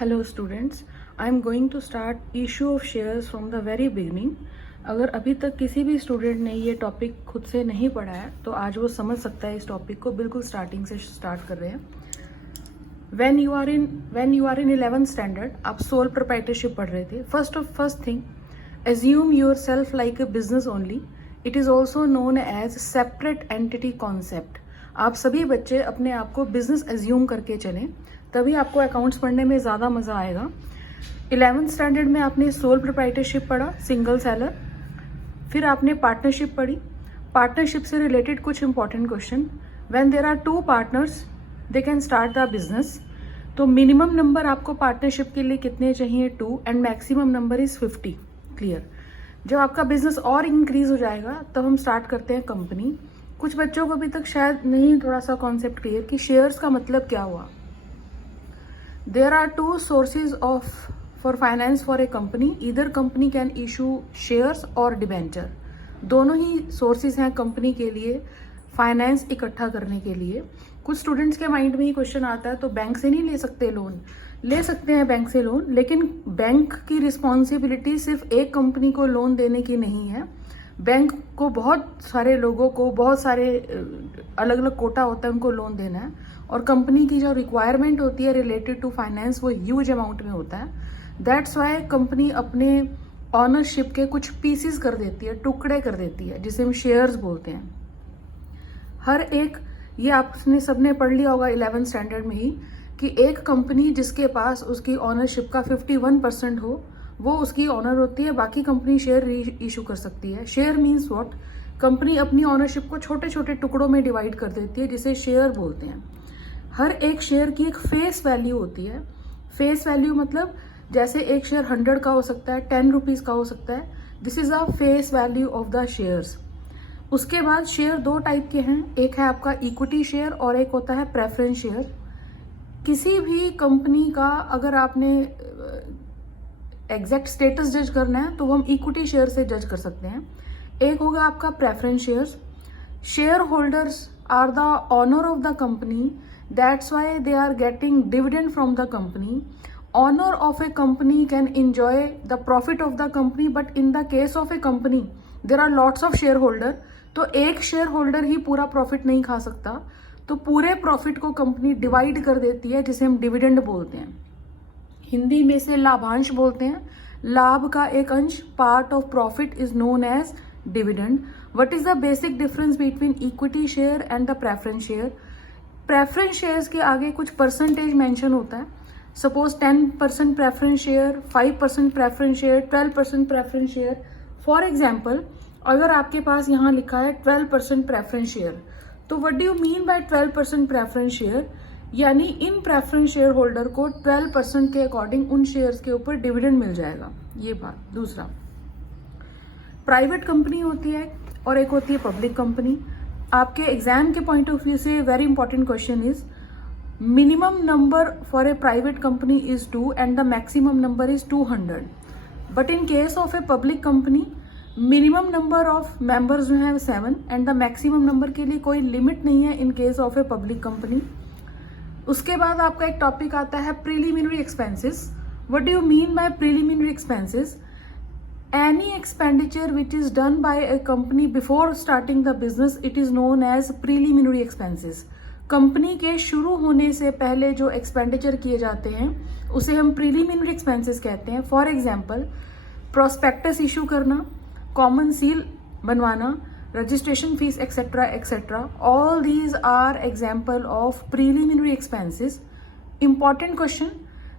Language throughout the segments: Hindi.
Hello students, I am going to start issue of shares from the very beginning. अगर अभी तक किसी भी स्टूडेंट ने ये टॉपिक खुद से नहीं पढ़ा है तो आज वो समझ सकता है इस टॉपिक को। बिल्कुल स्टार्टिंग से स्टार्ट कर रहे हैं। When you are in 11th standard आप सोल प्रोप्राइटरशिप पढ़ रहे थे। First thing, assume yourself like a business only. It is also known as separate entity concept. आप सभी बच्चे अपने आप को बिजनेस एज्यूम करके चलें, तभी आपको अकाउंट्स पढ़ने में ज़्यादा मज़ा आएगा। 11th स्टैंडर्ड में आपने सोल प्रोप्राइटरशिप पढ़ा, सिंगल सेलर। फिर आपने पार्टनरशिप पढ़ी। पार्टनरशिप से रिलेटेड कुछ important question. When there are two partners they can start the business. तो मिनिमम नंबर आपको पार्टनरशिप के लिए कितने चाहिए? 2 and maximum number is 50। Clear. जब आपका बिजनेस और इंक्रीज हो जाएगा तब हम स्टार्ट करते हैं कंपनी। कुछ बच्चों को अभी तक शायद नहीं थोड़ा सा कॉन्सेप्ट क्लियर कि शेयर्स का मतलब क्या हुआ। There are two sources of for finance for a company. Either company can issue shares और डिबेंचर। दोनों ही सोर्सेज हैं कंपनी के लिए फाइनेंस इकट्ठा करने के लिए। कुछ स्टूडेंट्स के माइंड में ही क्वेश्चन आता है तो बैंक से नहीं ले सकते लोन? ले सकते हैं बैंक से लोन, लेकिन बैंक की रिस्पॉन्सिबिलिटी सिर्फ एक कंपनी को लोन देने की नहीं है। बैंक को बहुत सारे लोगों को बहुत सारे अलग अलग कोटा होता है, उनको लोन देना है। और कंपनी की जो रिक्वायरमेंट होती है रिलेटेड टू फाइनेंस वो ह्यूज अमाउंट में होता है। दैट्स वाई कंपनी अपने ऑनरशिप के कुछ पीसेस कर देती है, टुकड़े कर देती है, जिसे हम शेयर्स बोलते हैं। हर एक, ये आपने सबने पढ़ लिया होगा 11th स्टैंडर्ड में ही, कि एक कंपनी जिसके पास उसकी ऑनरशिप का 51% हो वो उसकी ऑनर होती है। बाकी कंपनी शेयर इशू कर सकती है। Share means what? कंपनी अपनी ऑनरशिप को छोटे छोटे टुकड़ों में डिवाइड कर देती है, जिसे शेयर बोलते हैं। हर एक शेयर की एक फेस वैल्यू होती है। फेस वैल्यू मतलब जैसे एक शेयर 100 का हो सकता है, 10 रुपीज का हो सकता है। This is a face value of the shares. उसके बाद शेयर दो टाइप के हैं, एक है आपका इक्विटी शेयर और एक होता है प्रेफरेंस शेयर। किसी भी कंपनी का अगर आपने एग्जैक्ट स्टेटस जज करना है तो वो हम इक्विटी शेयर से जज कर सकते हैं। एक होगा आपका preference shares. Share holders are the owner of the company, that's why they are getting dividend from the company. Owner of a company can enjoy the profit of the company, but in the case of a company there are lots of share holder, तो एक शेयर होल्डर ही पूरा प्रॉफिट नहीं खा सकता, तो पूरे प्रॉफिट को कंपनी डिवाइड कर देती है, जिसे हम डिविडेंड बोलते हैं। हिंदी में से लाभांश बोलते हैं। लाभ का एक अंश, part of profit, is known as dividend. What is the basic difference between equity share and the preference share? Preference shares के आगे कुछ परसेंटेज मेंशन होता है। Suppose 10% preference share, 5% preference share, 12% preference share. For example, अगर आपके पास यहाँ लिखा है 12% प्रेफरेंस शेयर, तो what do you mean by 12% preference share? यानी इन प्रेफरेंस शेयर होल्डर को 12% के अकॉर्डिंग उन शेयर्स के ऊपर डिविडेंड मिल जाएगा। ये बात। दूसरा, प्राइवेट कंपनी होती है और एक होती है पब्लिक कंपनी। आपके एग्जाम के पॉइंट ऑफ व्यू से very important question is minimum number for a private company is 2 and the maximum number is 200। But in case of a public company minimum number of members जो है 7 एंड द मैक्सिमम नंबर के लिए कोई लिमिट नहीं है in case of a public company. उसके बाद आपका एक टॉपिक आता है preliminary expenses. What do you mean by preliminary expenses? Any expenditure which is done by a company before starting the business, it is known as preliminary expenses. Company के शुरू होने से पहले जो एक्सपेंडिचर किए जाते हैं उसे हम प्रीलिमिनरी एक्सपेंसेस कहते हैं। फॉर एग्जाम्पल, प्रोस्पेक्टस इशू करना, कॉमन सील बनवाना, registration fees etcetera etcetera, all these are example of preliminary expenses. Important question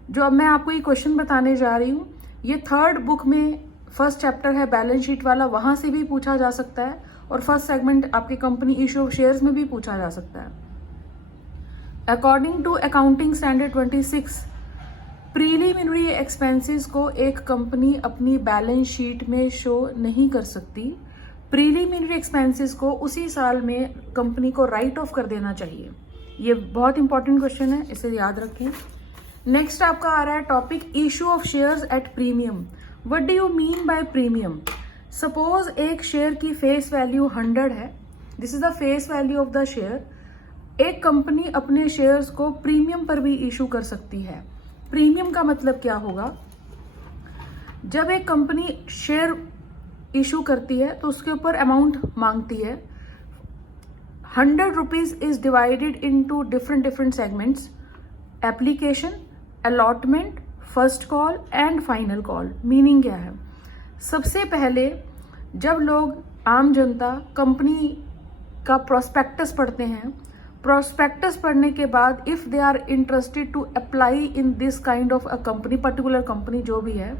जो अब मैं आपको ये क्वेश्चन बताने जा रही हूँ, ये 3rd बुक में फर्स्ट चैप्टर है बैलेंस शीट वाला, वहां से भी पूछा जा सकता है, और फर्स्ट सेगमेंट आपके कंपनी इशू ऑफ शेयर्स में भी पूछा जा सकता है। According to accounting standard 26, preliminary expenses को एक कंपनी अपनी बैलेंस शीट में शो नहीं कर सकती। प्रीलिमिनरी एक्सपेंसेस को उसी साल में कंपनी को राइट ऑफ कर देना चाहिए। ये बहुत इंपॉर्टेंट क्वेश्चन है, इसे याद रखें। नेक्स्ट आपका आ रहा है topic issue of shares at premium. What do you mean bye premium? Suppose एक शेयर की फेस वैल्यू 100 है, this is the face value of the share. एक कंपनी अपने शेयर्स को प्रीमियम पर भी इशू कर सकती है। प्रीमियम का मतलब क्या होगा? जब एक कंपनी शेयर इशू करती है तो उसके ऊपर अमाउंट मांगती है. 100 rupees is divided into different segments: application, allotment, first call and final call. Meaning क्या है? सबसे पहले जब लोग, आम जनता, कंपनी का प्रोस्पेक्टस पढ़ते हैं, प्रोस्पेक्टस पढ़ने के बाद if they are interested to apply in this kind of a company, particular company जो भी है,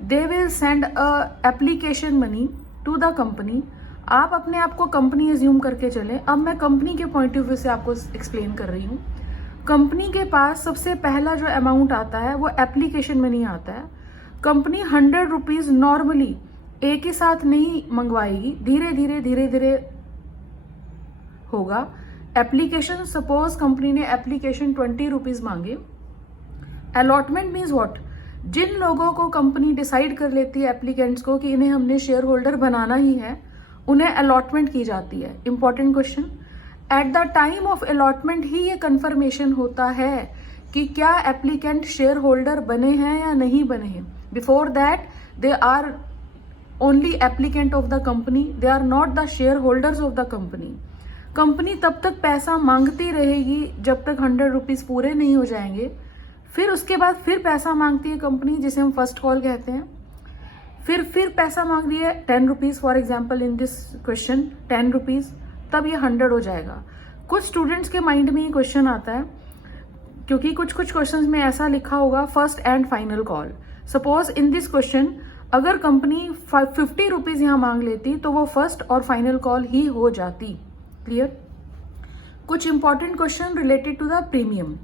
they will send a application money to the company. आप अपने आप को कंपनी एज्यूम करके चलें. अब मैं कंपनी के पॉइंट ऑफ व्यू से आपको एक्सप्लेन कर रही हूँ. कंपनी के पास सबसे पहला जो अमाउंट आता है वो एप्लीकेशन मनी आता है. कंपनी 100 रुपीज नॉर्मली एक ही साथ नहीं मंगवाएगी, धीरे धीरे होगा. एप्लीकेशन, सपोज कंपनी ने एप्लीकेशन 20 रुपीज मांगे. Allotment means what? जिन लोगों को कंपनी डिसाइड कर लेती है, एप्लीकेंट्स को, कि इन्हें हमने शेयर होल्डर बनाना ही है, उन्हें अलॉटमेंट की जाती है. Important question. At the time of allotment ही ये कंफर्मेशन होता है कि क्या एप्लीकेंट शेयर होल्डर बने हैं या नहीं बने हैं. Before that they are only applicant of the company, they are not the share holders of the company. Company तब तक पैसा मांगती रहेगी जब तक 100 रुपीज पूरे नहीं हो जाएंगे. फिर उसके बाद फिर पैसा मांगती है कंपनी, जिसे हम फर्स्ट कॉल कहते हैं. फिर पैसा मांग रही है 10 rupees, for example in this question 10 rupees, तब ये 100 हो जाएगा. कुछ स्टूडेंट्स के माइंड में ये क्वेश्चन आता है क्योंकि कुछ क्वेश्चंस में ऐसा लिखा होगा first and final call. Suppose in this question अगर कंपनी 50 रुपीज यहां मांग लेती तो वो फर्स्ट और फाइनल कॉल ही हो जाती. क्लियर? कुछ important question related to the premium.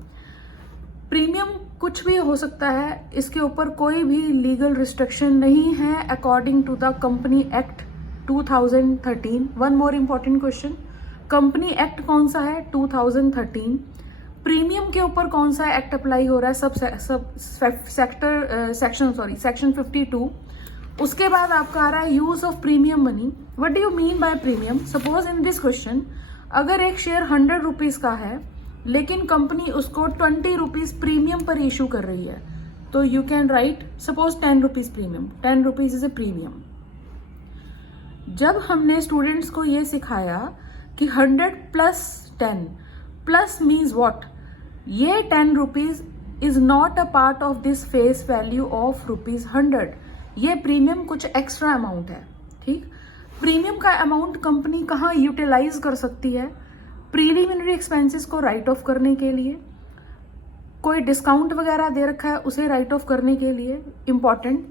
Premium कुछ भी हो सकता है, इसके ऊपर कोई भी लीगल रिस्ट्रिक्शन नहीं है according to the company act 2013. One more important question, company act कौन सा है? 2013. प्रीमियम के ऊपर कौन सा एक्ट अप्लाई हो रहा है? सेक्शन 52. उसके बाद आपका आ रहा है use of premium money. What do you mean bye premium? Suppose in this question अगर एक शेयर 100 रुपीज का है लेकिन कंपनी उसको 20 रुपीज प्रीमियम पर इशू कर रही है, तो you can write suppose 10 rupees premium. 10 rupees is a premium. जब हमने स्टूडेंट्स को ये सिखाया कि 100 प्लस 10 प्लस मीन्स व्हाट, ये 10 rupees is not a part of this face value of rupees 100. ये प्रीमियम कुछ एक्स्ट्रा अमाउंट है. ठीक? प्रीमियम का अमाउंट कंपनी कहाँ यूटिलाइज कर सकती है? प्रीलिमिनरी एक्सपेंसेस को राइट ऑफ करने के लिए, कोई डिस्काउंट वगैरह दे रखा है उसे राइट ऑफ करने के लिए. इंपॉर्टेंट,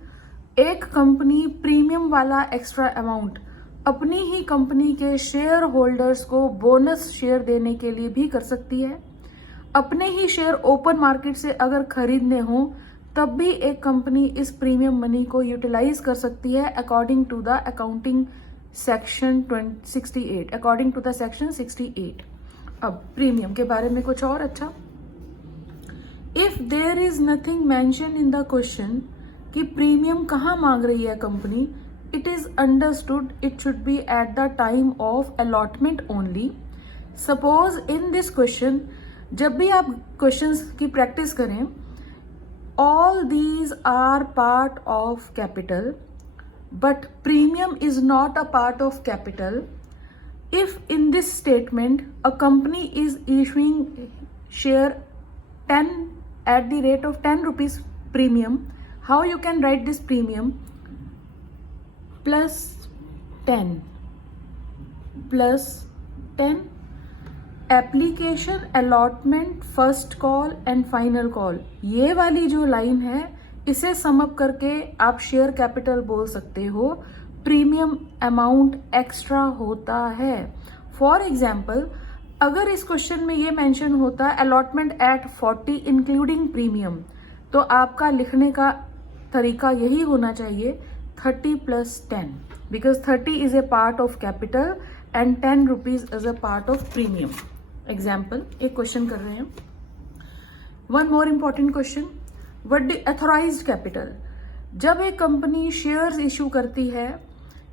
एक कंपनी प्रीमियम वाला एक्स्ट्रा अमाउंट अपनी ही कंपनी के शेयर होल्डर्स को बोनस शेयर देने के लिए भी कर सकती है. अपने ही शेयर ओपन मार्केट से अगर खरीदने हो तब भी एक कंपनी इस प्रीमियम मनी को यूटिलाइज कर सकती है according to the accounting section 68. According to the section 68. अब प्रीमियम के बारे में कुछ और अच्छा. If there is nothing mention in the question कि प्रीमियम कहाँ मांग रही है company, it is understood it should be at the time of allotment only. Suppose in this question, जब भी आप क्वेश्चंस की प्रैक्टिस करें, all these are part of capital but premium is not a part of capital. If in this statement a company is issuing share 10 at the rate of 10 rupees premium, how you can write this premium? Plus 10 plus 10. Application, allotment, first call and final call, ये वाली जो लाइन है इसे सम अप करके आप शेयर कैपिटल बोल सकते हो. प्रीमियम अमाउंट एक्स्ट्रा होता है. फॉर एग्जाम्पल, अगर इस क्वेश्चन में ये मेंशन होता अलॉटमेंट एट 40 इंक्लूडिंग प्रीमियम, तो आपका लिखने का तरीका यही होना चाहिए 30 plus 10, because 30 is a part of capital and 10 rupees is a part of premium. Example, एक क्वेश्चन कर रहे हैं. One more important question, what authorised capital. जब एक कंपनी शेयर्स इशू करती है,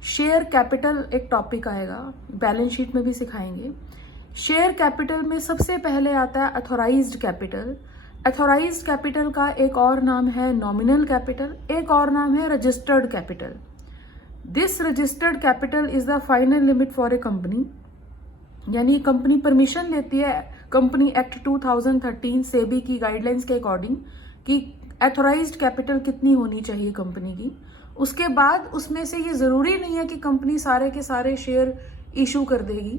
शेयर कैपिटल एक टॉपिक आएगा, बैलेंस शीट में भी सिखाएंगे. शेयर कैपिटल में सबसे पहले आता है ऑथराइज्ड कैपिटल. अथॉराइज्ड कैपिटल का एक और नाम है नॉमिनल कैपिटल, एक और नाम है registered capital. This registered capital is the final limit for a company, यानी कंपनी परमिशन लेती है कंपनी एक्ट 2013 सेबी की गाइडलाइंस के अकॉर्डिंग कि अथॉराइज्ड कैपिटल कितनी होनी चाहिए कंपनी की। उसके बाद उसमें से ये जरूरी नहीं है कि कंपनी सारे के सारे शेयर इशू कर देगी,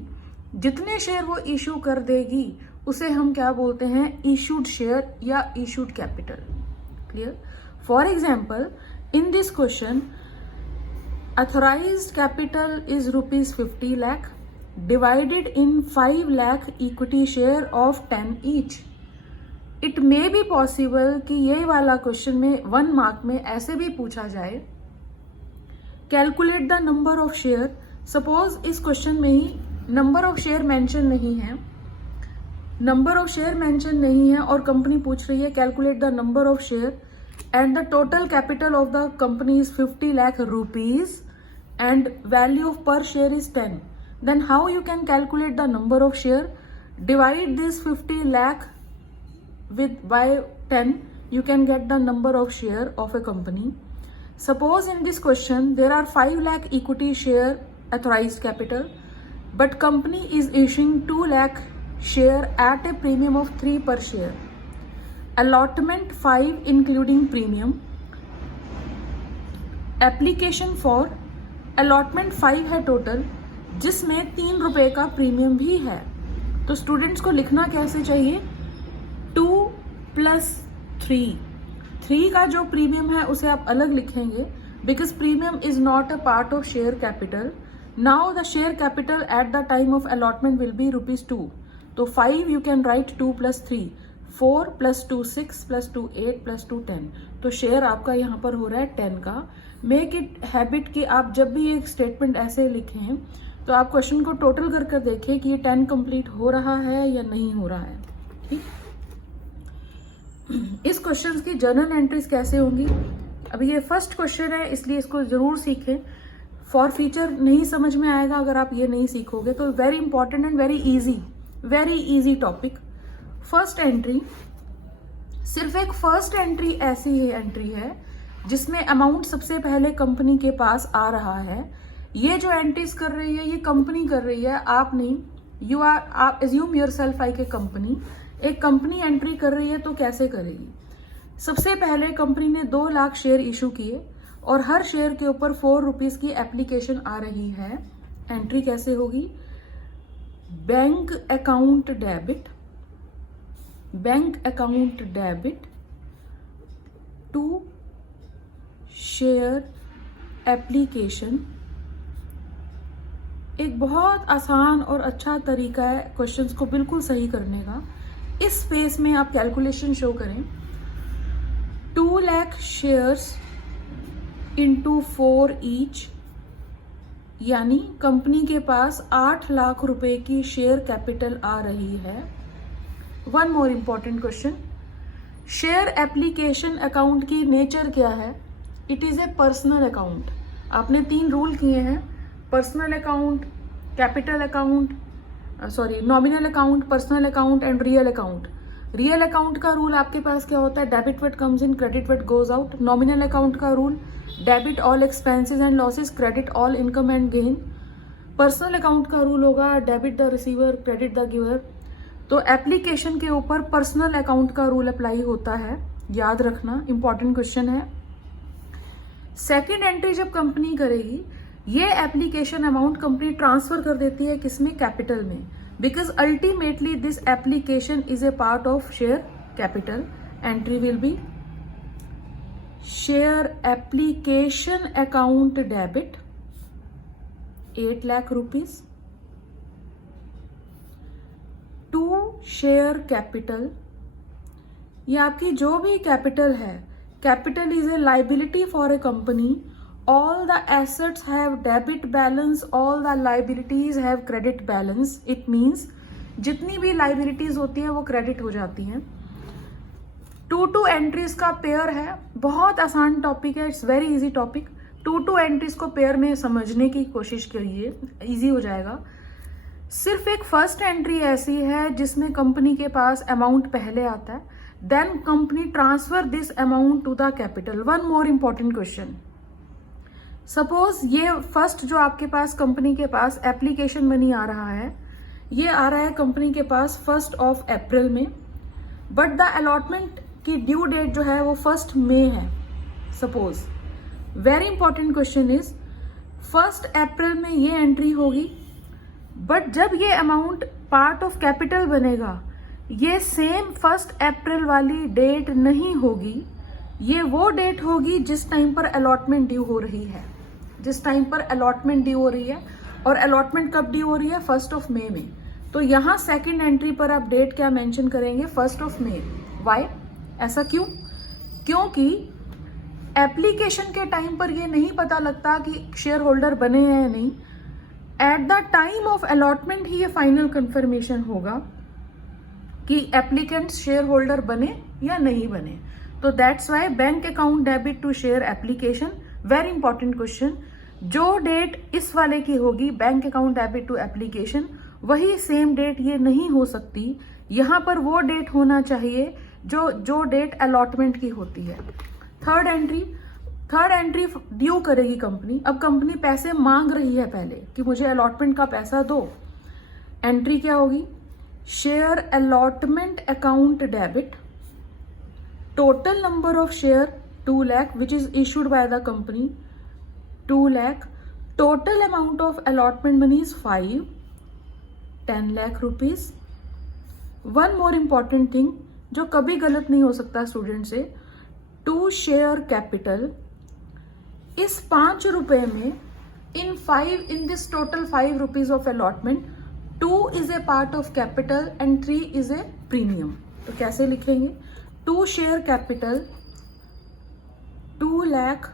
जितने शेयर वो इशू कर देगी उसे हम क्या बोलते हैं, इशूड शेयर या issued capital. Clear? For example in this question authorised capital is ₹50 lakh divided in 5 lakh equity share of 10 each. It may be possible कि ये वाला क्वेश्चन में 1 मार्क में ऐसे भी पूछा जाए, calculate the number of share. Suppose इस क्वेश्चन में ही नंबर ऑफ शेयर मेंशन नहीं है, नंबर ऑफ शेयर मेंशन नहीं है और कंपनी पूछ रही है calculate the number of share and the total capital of the company is 50 lakh rupees and value of per share is 10. Then how you can calculate the number of share? Divide this 50 lakh by 10, you can get the number of share of a company. Suppose in this question there are 5 lakh equity share authorized capital, but company is issuing 2 lakh share at a premium of 3 per share. Allotment 5 including premium. Application for allotment 5 है टोटल, जिसमें 3 रुपए का प्रीमियम भी है। तो स्टूडेंट्स को लिखना कैसे चाहिए, 2 + 3 का जो प्रीमियम है उसे आप अलग लिखेंगे because premium is not a part of share capital. Now the share capital eight the time of allotment will be ₹2। तो 5 यू कैन राइट 2 + 3, 4 + 2 6 + 2 8 + 2 10। तो शेयर आपका यहाँ पर हो रहा है 10 का। मेक इट हैबिट कि आप जब भी एक स्टेटमेंट ऐसे लिखें तो आप क्वेश्चन को टोटल कर देखें कि ये 10 कंप्लीट हो रहा है या नहीं हो रहा है। ठीक, इस क्वेश्चन की जर्नल एंट्रीज कैसे होंगी, अभी ये फर्स्ट क्वेश्चन है इसलिए इसको जरूर सीखें। फॉर फ्यूचर नहीं समझ में आएगा अगर आप ये नहीं सीखोगे। तो very important and very easy topic. First entry, सिर्फ एक फर्स्ट एंट्री ऐसी ही एंट्री है जिसमें अमाउंट सबसे पहले कंपनी के पास आ रहा है। ये जो एंट्रीज कर रही है ये कंपनी कर रही है, आप नहीं। आप assume yourself like a company. एक कंपनी एंट्री कर रही है तो कैसे करेगी, सबसे पहले कंपनी ने 2 लाख शेयर इशू किए और हर शेयर के ऊपर 4 रुपीज की एप्लीकेशन आ रही है। एंट्री कैसे होगी, bank account debit to share application. एक बहुत आसान और अच्छा तरीका है क्वेश्चंस को बिल्कुल सही करने का। इस स्पेस में आप कैलकुलेशन शो करें, 2 लाख शेयर्स इंटू 4 ईच, यानी कंपनी के पास 8 लाख रुपए की शेयर कैपिटल आ रही है। One more important question, share application account की नेचर क्या है, it is a personal account. आपने 3 रूल किए हैं, personal account, capital account, nominal account, personal account and real account. Real account का रूल आपके पास क्या होता है, debit what comes in, credit what goes out. Nominal account का rule, debit all expenses and losses, credit all income and gain. Personal account का रूल होगा debit the receiver, credit the giver. तो एप्लीकेशन के ऊपर पर्सनल अकाउंट का रूल अप्लाई होता है, याद रखना, इंपॉर्टेंट क्वेश्चन है। सेकेंड एंट्री जब कंपनी करेगी, ये एप्लीकेशन अमाउंट कंपनी ट्रांसफर कर देती है किसमें, कैपिटल में, because ultimately this application is a part of share capital. Entry will be share application account debit 8 lakh rupees to share capital. ये आपकी जो भी कैपिटल है, capital is a liability for a company. All the assets have debit balance, all the liabilities have credit balance. It means जितनी भी liabilities होती है वो क्रेडिट हो जाती हैं। 2 एंट्रीज का पेयर है, बहुत आसान टॉपिक है, it's very easy topic. 2 entries को पेयर में समझने की कोशिश करिए, इजी हो जाएगा। सिर्फ एक फर्स्ट एंट्री ऐसी है जिसमें कंपनी के पास अमाउंट पहले आता है, then company transfer this amount to the capital. One more important question. Suppose ये फर्स्ट जो आपके पास कंपनी के पास एप्लीकेशन मनी आ रहा है, ये आ रहा है कंपनी के पास 1 अप्रैल में, बट द अलॉटमेंट की ड्यू डेट जो है वो 1 मई है. Suppose very important question is 1 अप्रैल में ये एंट्री होगी, बट जब ये अमाउंट पार्ट ऑफ कैपिटल बनेगा ये सेम 1 अप्रैल वाली डेट नहीं होगी. ये वो डेट होगी जिस टाइम पर अलॉटमेंट ड्यू हो रही है, जिस टाइम पर अलॉटमेंट ड्यू हो रही है. और अलॉटमेंट कब ड्यू हो रही है? 1 मई में. तो यहाँ सेकंड एंट्री पर आप डेट क्या मेंशन करेंगे? 1 मई. वाई? ऐसा क्यों? क्योंकि एप्लीकेशन के टाइम पर ये नहीं पता लगता कि शेयर होल्डर बने हैं या नहीं. At the time of allotment ही ये फाइनल कंफर्मेशन होगा कि एप्लीकेंट शेयर होल्डर बने या नहीं बने. तो that's why bank account debit to share application. Very important question. जो डेट इस वाले की होगी bank account debit to application, वही सेम डेट ये नहीं हो सकती. यहाँ पर वो डेट होना चाहिए जो डेट अलॉटमेंट की होती है. थर्ड एंट्री ड्यू करेगी कंपनी. अब कंपनी पैसे मांग रही है पहले कि मुझे अलॉटमेंट का पैसा दो. एंट्री क्या होगी? Share allotment account debit, total number of share 2 lakh which is issued by the company 2 lakh. Total amount of allotment money is 10 lakh rupees. One more important thing जो कभी गलत नहीं हो सकता स्टूडेंट से, 2 शेयर कैपिटल. इस 5 रुपए में in this total 5 rupees of allotment 2 is a part of capital and 3 is a premium. तो कैसे लिखेंगे? 2 share capital 2 lakh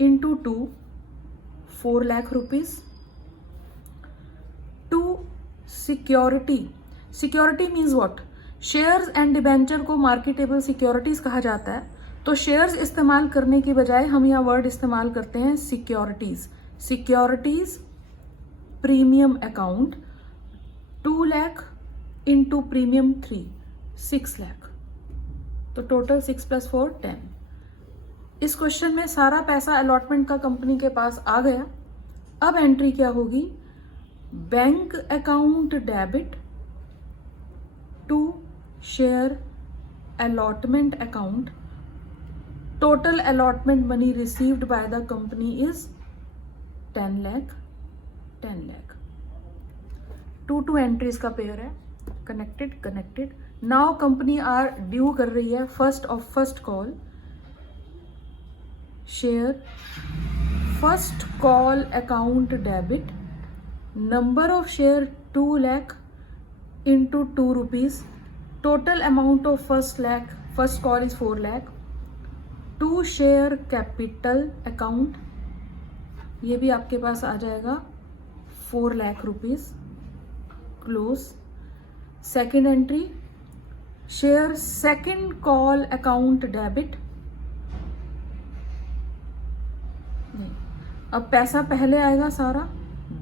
into 2 4 lakh rupees. 2 security. Security means what? Shares and debenture को मार्केटेबल सिक्योरिटीज कहा जाता है. तो शेयर्स इस्तेमाल करने की बजाय हम यहाँ वर्ड इस्तेमाल करते हैं securities. Securities premium account 2 lakh into premium 3 6 lakh. तो टोटल 6 + 4 10. इस क्वेश्चन में सारा पैसा अलॉटमेंट का कंपनी के पास आ गया. अब एंट्री क्या होगी? Bank account debit to share allotment account. Total allotment money received by the company is 10 lakh. 10 lakh. 2 entries का पेयर है. Connected. Now company are due कर रही है first call. Share first call account debit, number of share 2 lakh into 2 rupees. Total amount of first call is 4 lakh. 2 share capital account, ये भी आपके पास आ जाएगा 4 lakh rupees. Close. Second entry share second call account debit. नहीं, अब पैसा पहले आएगा सारा.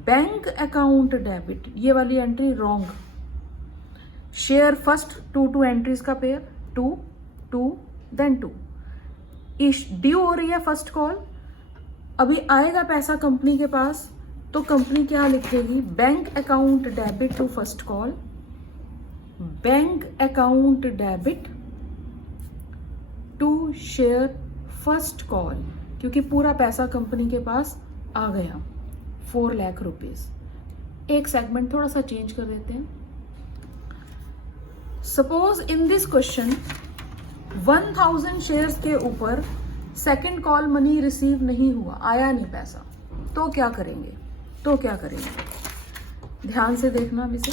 बैंक अकाउंट डेबिट, ये वाली entry wrong. Share first 2 entries का पेयर 2 देन 2. ड्यू हो रही है फर्स्ट कॉल. अभी आएगा पैसा कंपनी के पास, तो कंपनी क्या लिखेगी? Bank account debit to first call, bank account debit to share first call, क्योंकि पूरा पैसा कंपनी के पास आ गया 4 lakh rupees. एक सेगमेंट थोड़ा सा चेंज कर देते हैं. Suppose in this question 1000 shares के ऊपर सेकंड कॉल मनी रिसीव नहीं हुआ, आया नहीं पैसा, तो क्या करेंगे? ध्यान से देखना अभी से.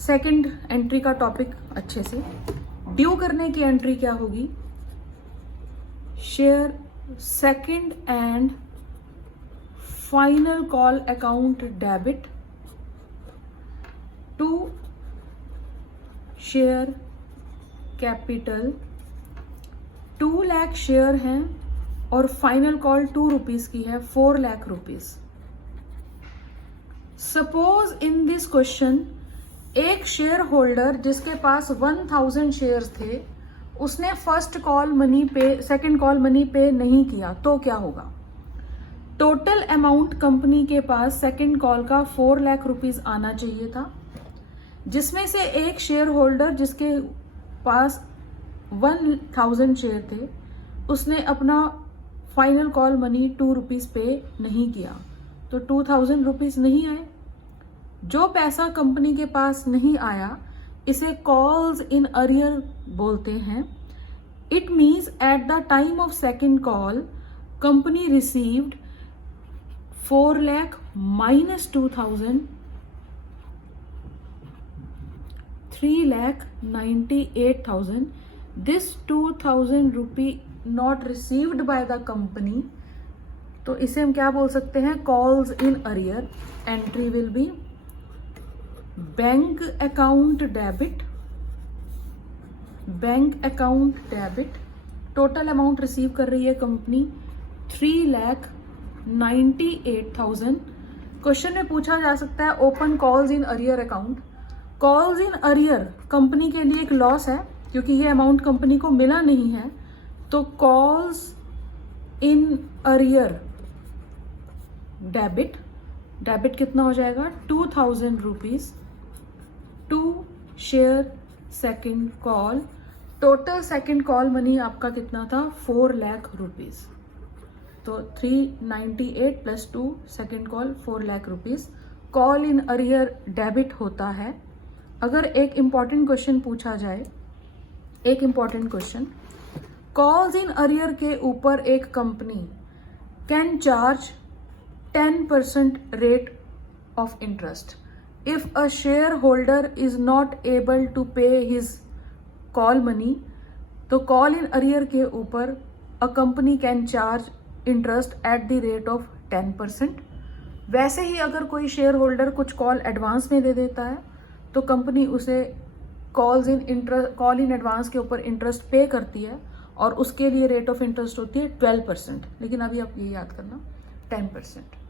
सेकंड एंट्री का टॉपिक अच्छे से. ड्यू करने की एंट्री क्या होगी? Share second and final call account debit to share capital. 2 lakh share हैं और फाइनल कॉल 2 rupees की है, 4 lakh rupees. Suppose in this question एक शेयर होल्डर जिसके पास 1000 शेयर्स थे, उसने सेकंड कॉल मनी पे नहीं किया, तो क्या होगा? टोटल अमाउंट कंपनी के पास सेकंड कॉल का 4 लाख रुपीस आना चाहिए था, जिसमें से एक शेयर होल्डर जिसके पास 1000 शेयर थे, उसने अपना फाइनल कॉल मनी 2 रुपीज पे नहीं किया, तो 2000 रुपीज नहीं आए। जो पैसा कंपनी के पास नहीं आया, इसे कॉल्स इन अरियर बोलते हैं। It means eight the time of second call company received 4 lakh minus 2000, 3,98,000. This 2000 rupee not received by the company. तो इसे हम क्या बोल सकते हैं? Calls in arrear. Entry will B bank account debit. Total amount receive कर रही है कंपनी 3,98,000. क्वेश्चन में पूछा जा सकता है open calls in arrear account. Calls in arrear company के लिए एक लॉस है क्योंकि ये अमाउंट कंपनी को मिला नहीं है, तो कॉल्स इन अरियर डेबिट कितना हो जाएगा? 2000 rupees to share second call. Total second call money आपका कितना था? 4 लाख रुपीज. तो 398 plus 2 second call 4 lakh rupees. Call in arrear debit होता है. अगर एक इंपॉर्टेंट क्वेश्चन पूछा जाए, एक important question, calls in arrear के ऊपर एक company can charge 10% rate of interest if a shareholder is not able to pay his call money. तो कॉल इन अरियर के ऊपर a company can charge interest at the rate of 10%. वैसे ही अगर कोई शेयर होल्डर कुछ कॉल एडवांस में दे देता है तो कंपनी उसे कॉल इन एडवांस के ऊपर इंटरेस्ट पे करती है और उसके लिए रेट ऑफ इंटरेस्ट होती है 12%. लेकिन अभी आप ये याद करना 10%.